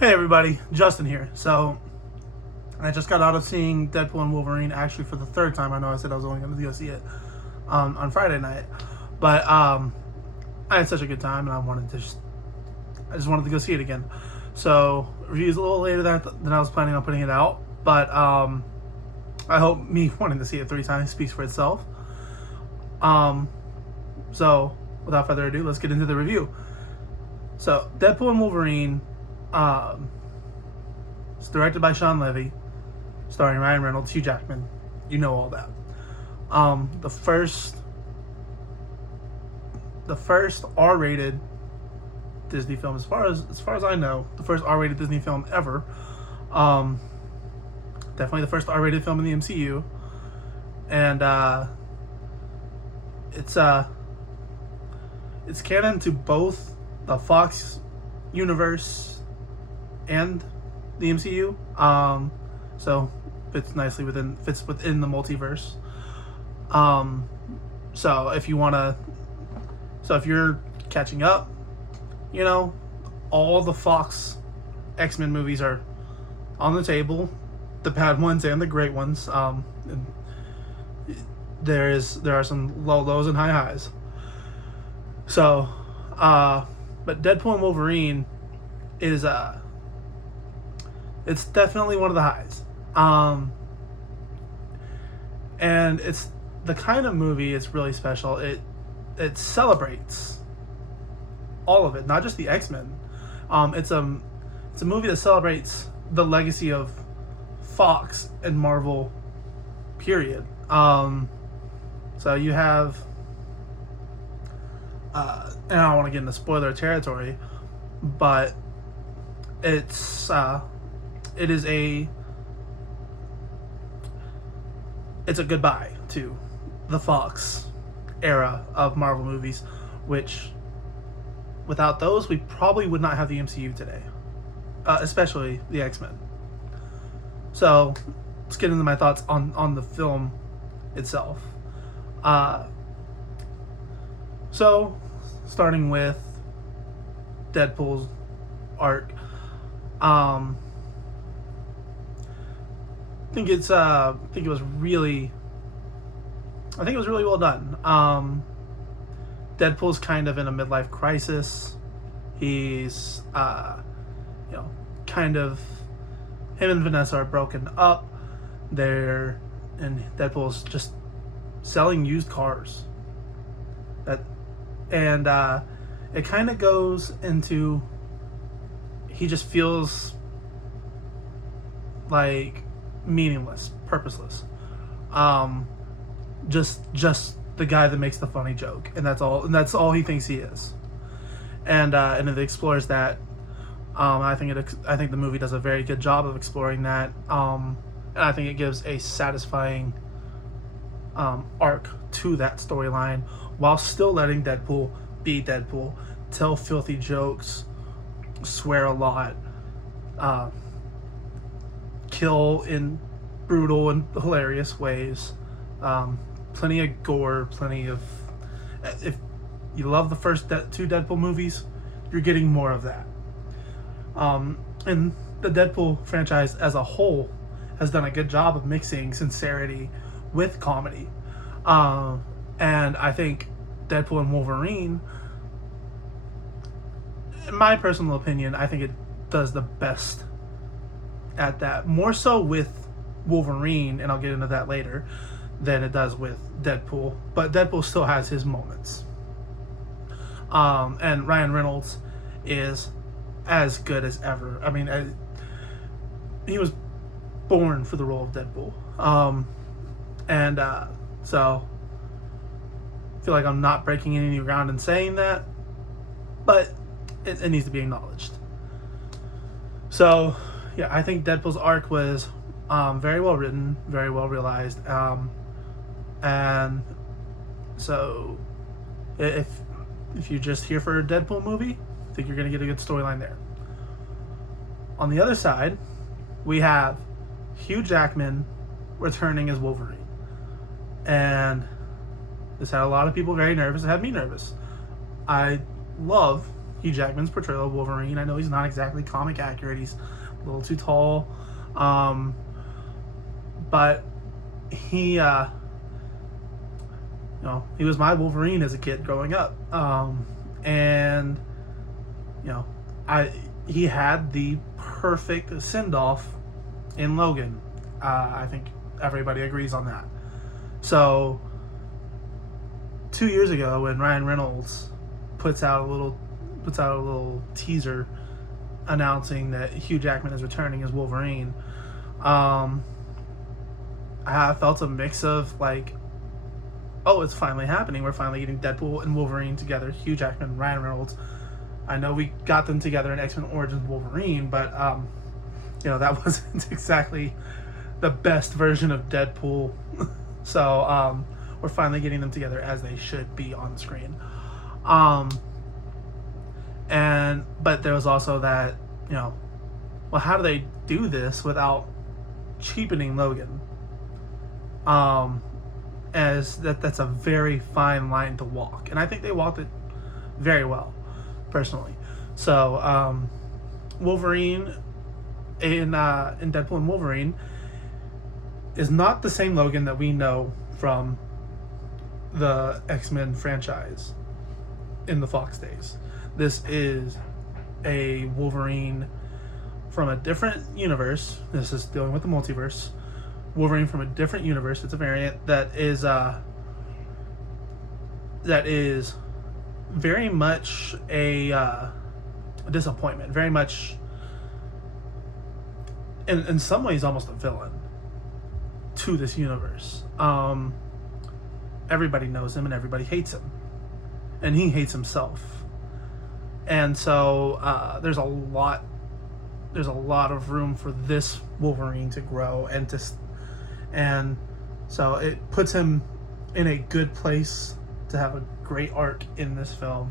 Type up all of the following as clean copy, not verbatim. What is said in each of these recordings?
Hey everybody, Justin here. So, I just got out of seeing Deadpool and Wolverine actually for the third time. I know I said I was only going to go see it on Friday night, but I had such a good time and I just wanted to go see it again. So, review's a little later than I was planning on putting it out, but I hope me wanting to see it 3 times speaks for itself. So, without further ado, let's get into the review. So, Deadpool and Wolverine. It's directed by Sean Levy, starring Ryan Reynolds, Hugh Jackman. You know all that. The first R-rated Disney film, as far as I know, the first R-rated Disney film ever. Definitely the first R-rated film in the MCU, and it's canon to both the Fox universe and the MCU. So fits nicely within the multiverse. So if you're catching up, all the Fox X-Men movies are on the table, the bad ones and the great ones. And there are some lows and high highs. So, but Deadpool and Wolverine is it's definitely one of the highs. And it's the kind of movie, it's really special. It celebrates all of it, not just the X-Men. It's a movie that celebrates the legacy of Fox and Marvel, period. So you have and I don't want to get into spoiler territory, but it's a goodbye to the Fox era of Marvel movies, which without those we probably would not have the MCU today, especially the X-Men. So let's get into my thoughts on the film itself. So starting with Deadpool's arc, I think it was really well done. Deadpool's kind of in a midlife crisis. He's kind of, him and Vanessa are broken up. And Deadpool's just selling used cars. It kind of goes into, he just feels like meaningless, purposeless. Just the guy that makes the funny joke, and that's all he thinks he is. And it explores that. I think the movie does a very good job of exploring that. And I think it gives a satisfying arc to that storyline, while still letting Deadpool be Deadpool, tell filthy jokes, swear a lot, kill in brutal and hilarious ways, plenty of gore, if you love the first 2 Deadpool movies, you're getting more of that. And the Deadpool franchise as a whole has done a good job of mixing sincerity with comedy. And I think Deadpool and Wolverine, in my personal opinion, I think it does the best at that. More so with Wolverine, and I'll get into that later, than it does with Deadpool. But Deadpool still has his moments. And Ryan Reynolds is as good as ever. I mean, he was born for the role of Deadpool. So I feel like I'm not breaking any new ground in saying that, but it needs to be acknowledged. So yeah, I think Deadpool's arc was very well written, very well realized, and so if you're just here for a Deadpool movie, I think you're going to get a good storyline there. On the other side, we have Hugh Jackman returning as Wolverine. And this had a lot of people very nervous. It had me nervous. I love Hugh Jackman's portrayal of Wolverine. I know he's not exactly comic accurate. He's a little too tall. But he, he was my Wolverine as a kid growing up. And, he had the perfect send-off in Logan. I think everybody agrees on that. So, 2 years ago, when Ryan Reynolds puts out a little teaser announcing that Hugh Jackman is returning as Wolverine, I felt a mix of like, oh, it's finally happening. We're finally getting Deadpool and Wolverine together. Hugh Jackman, Ryan Reynolds. I know we got them together in X-Men Origins Wolverine, but that wasn't exactly the best version of Deadpool. So we're finally getting them together as they should be on the screen. But there was also that, well, how do they do this without cheapening Logan? As that's a very fine line to walk, and I think they walked it very well, personally. So Wolverine in Deadpool and Wolverine is not the same Logan that we know from the X-Men franchise in the Fox days. This is a Wolverine from a different universe. This is dealing with the multiverse. Wolverine from a different universe. It's a variant that is very much a disappointment. Very much, in some ways, almost a villain to this universe. Everybody knows him and everybody hates him, and he hates himself. And so there's a lot of room for this Wolverine to grow and so it puts him in a good place to have a great arc in this film.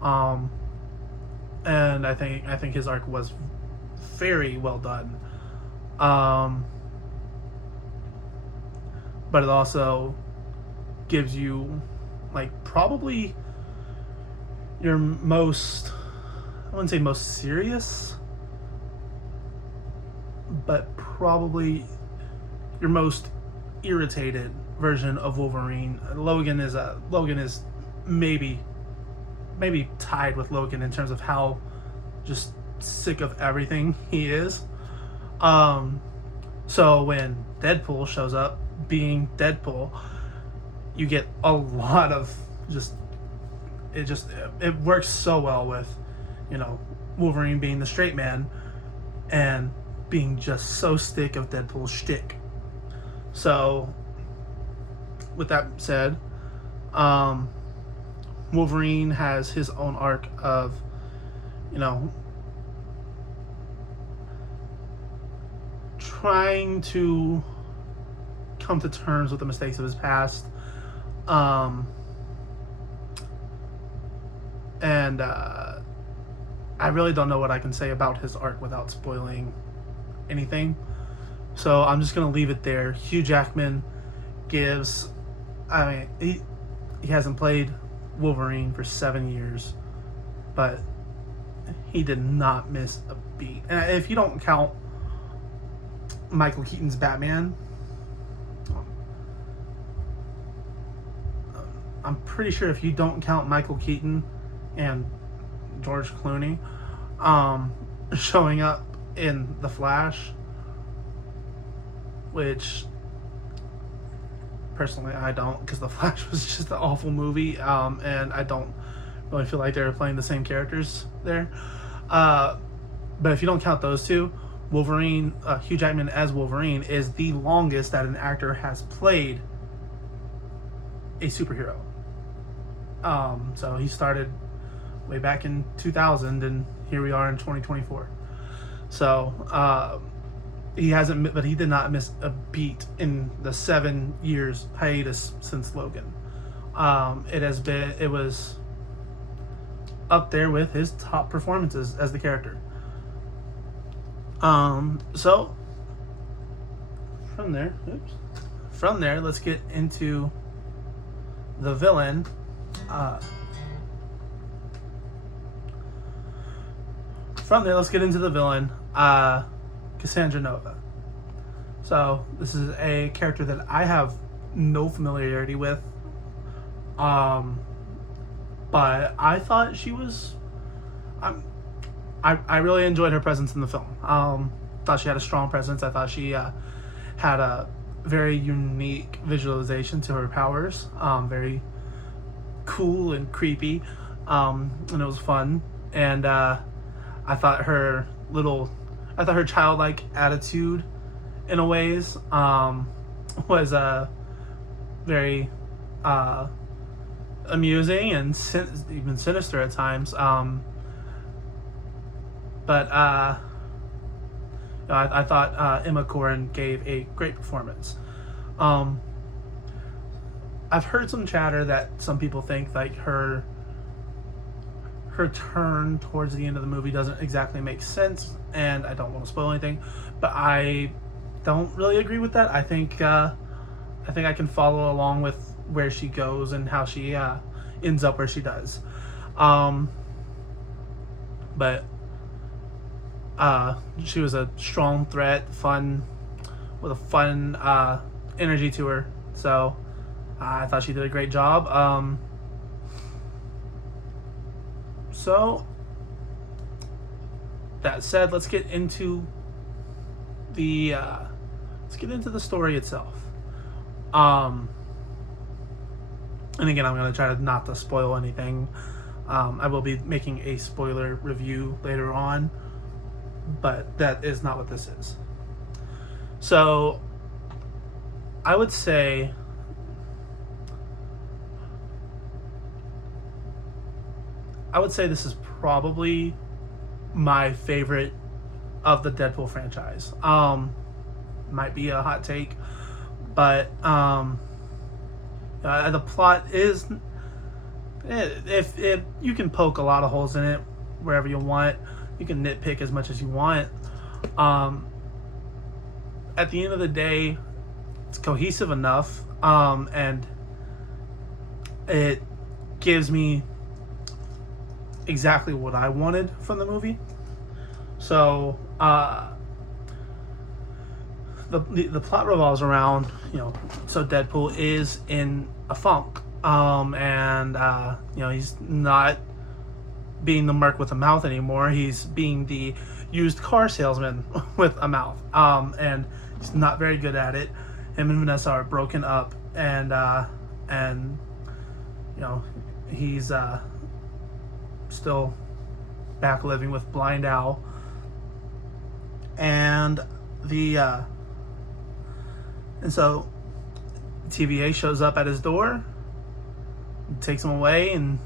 And I think his arc was very well done. But it also gives you probably your most, I wouldn't say most serious, but probably your most irritated version of Wolverine. Logan is maybe tied with Logan in terms of how just sick of everything he is. So when Deadpool shows up being Deadpool, you get a lot of it works so well with Wolverine being the straight man and being just so sick of Deadpool's shtick. So with that said, Wolverine has his own arc of trying to come to terms with the mistakes of his past, and I really don't know what I can say about his arc without spoiling anything, so I'm just gonna leave it there. Hugh Jackman gives, he hasn't played Wolverine for 7 years, but he did not miss a beat. And if you don't count Michael Keaton's Batman, I'm pretty sure if you don't count Michael Keaton and George Clooney showing up in The Flash, which personally I don't, because The Flash was just an awful movie, and I don't really feel like they were playing the same characters there. But if you don't count those two, Wolverine, Hugh Jackman as Wolverine is the longest that an actor has played a superhero. So he started way back in 2000, and here we are in 2024. So he did not miss a beat in the 7 years hiatus since Logan. It was up there with his top performances as the character. So from there, let's get into the villain. from there, let's get into the villain, Cassandra Nova. So this is a character that I have no familiarity with, but I thought she was. I really enjoyed her presence in the film. Thought she had a strong presence. I thought she had a very unique visualization to her powers. Very cool and creepy, and it was fun. And I thought her childlike attitude, in a ways, was very amusing and even sinister at times. But I thought Emma Corrin gave a great performance. I've heard some chatter that some people think like her turn towards the end of the movie doesn't exactly make sense, and I don't want to spoil anything, but I don't really agree with that. I think I can follow along with where she goes and how she ends up where she does. But she was a strong threat, with a fun energy to her. So I thought she did a great job. So that said, let's get into the story itself. And again, I'm going to try not to spoil anything. I will be making a spoiler review later on, but that is not what this is. So I would say this is probably my favorite of the Deadpool franchise. Might be a hot take, but the plot is, if you can poke a lot of holes in it wherever you want, you can nitpick as much as you want. At the end of the day, it's cohesive enough, and it gives me exactly what I wanted from the movie. So the plot revolves around, so Deadpool is in a funk, and he's not being the merc with a mouth anymore. He's being the used car salesman with a mouth, and he's not very good at it. Him and Vanessa are broken up, and he's still back living with Blind Owl, and so TVA shows up at his door, takes him away, and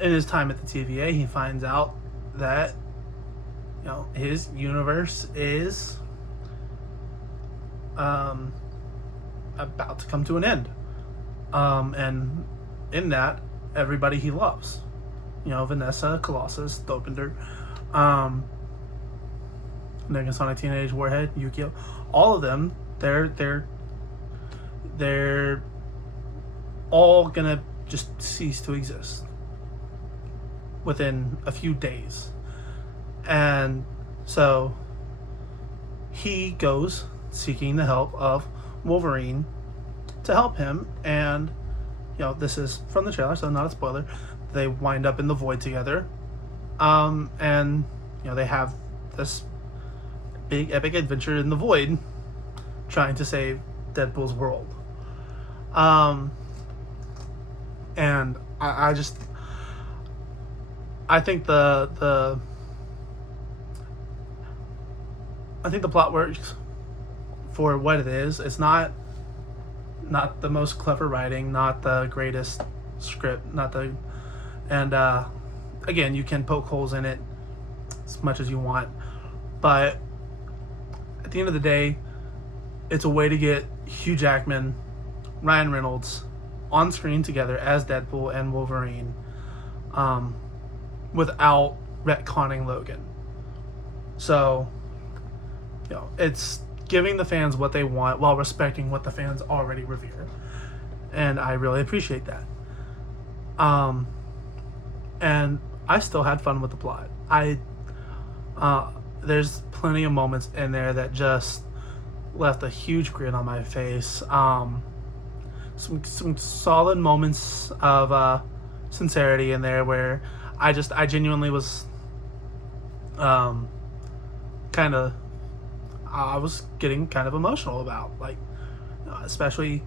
in his time at the TVA, he finds out that his universe is about to come to an end, and in that, everybody he loves, Vanessa, Colossus, Dopinder, Negasonic Teenage Warhead, Yukio, all of them, they're all gonna just cease to exist within a few days. And so he goes seeking the help of Wolverine to help him, and this is from the trailer, so not a spoiler. They wind up in the void together, and they have this big epic adventure in the void, trying to save Deadpool's world. And I think the plot works for what it is. It's not the most clever writing, not the greatest script, and again, you can poke holes in it as much as you want, but at the end of the day, it's a way to get Hugh Jackman, Ryan Reynolds on screen together as Deadpool and Wolverine, without retconning Logan. So, it's giving the fans what they want while respecting what the fans already revere, and I really appreciate that. And I still had fun with the plot. There's plenty of moments in there that just left a huge grin on my face. Some solid moments of sincerity in there where I genuinely was kind of, I was getting kind of emotional about, like, especially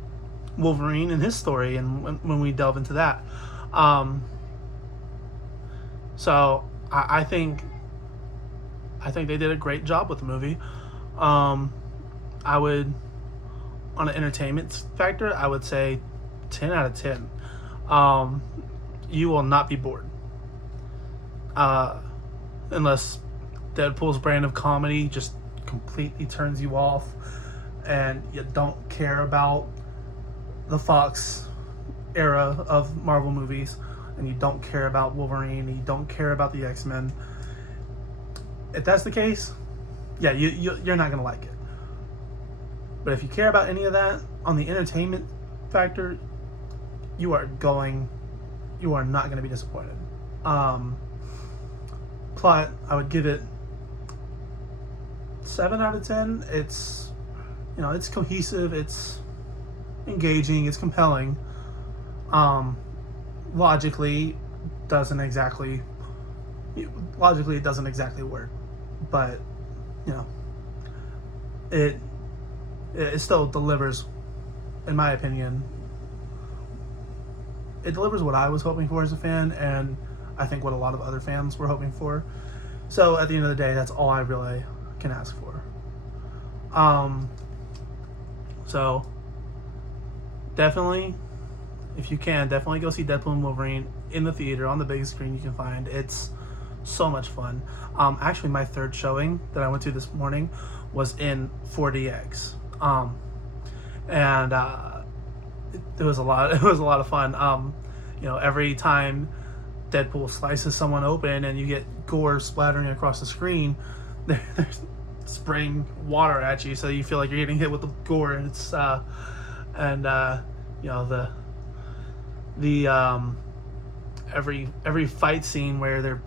Wolverine and his story, and when we delve into that. So I think they did a great job with the movie. I would, on an entertainment factor, I would say 10 out of 10. You will not be bored. Unless Deadpool's brand of comedy just completely turns you off and you don't care about the Fox era of Marvel movies, and you don't care about Wolverine, and you don't care about the X-Men. If that's the case, yeah, you're not gonna like it. But if you care about any of that, on the entertainment factor, you are not gonna be disappointed. Plot, I would give it 7 out of 10. It's, it's cohesive, it's engaging, it's compelling. Logically, it doesn't exactly work, but it still delivers, in my opinion. It delivers what I was hoping for as a fan, and I think what a lot of other fans were hoping for. So at the end of the day, that's all I really can ask for. So definitely, if you can, definitely go see Deadpool and Wolverine in the theater on the biggest screen you can find. It's so much fun. Actually, my third showing that I went to this morning was in 4DX, and it was a lot. It was a lot of fun. Every time Deadpool slices someone open and you get gore splattering across the screen, they're spraying water at you, so you feel like you're getting hit with the gore. And it's every fight scene where they're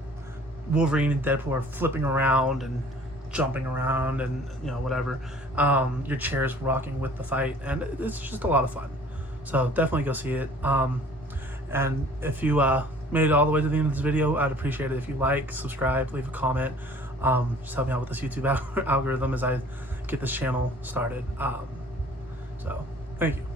Wolverine and Deadpool are flipping around and jumping around and whatever, your chair's rocking with the fight, and it's just a lot of fun. So definitely go see it. And if you made it all the way to the end of this video, I'd appreciate it if you like, subscribe, leave a comment. Just help me out with this YouTube algorithm as I get this channel started. So thank you.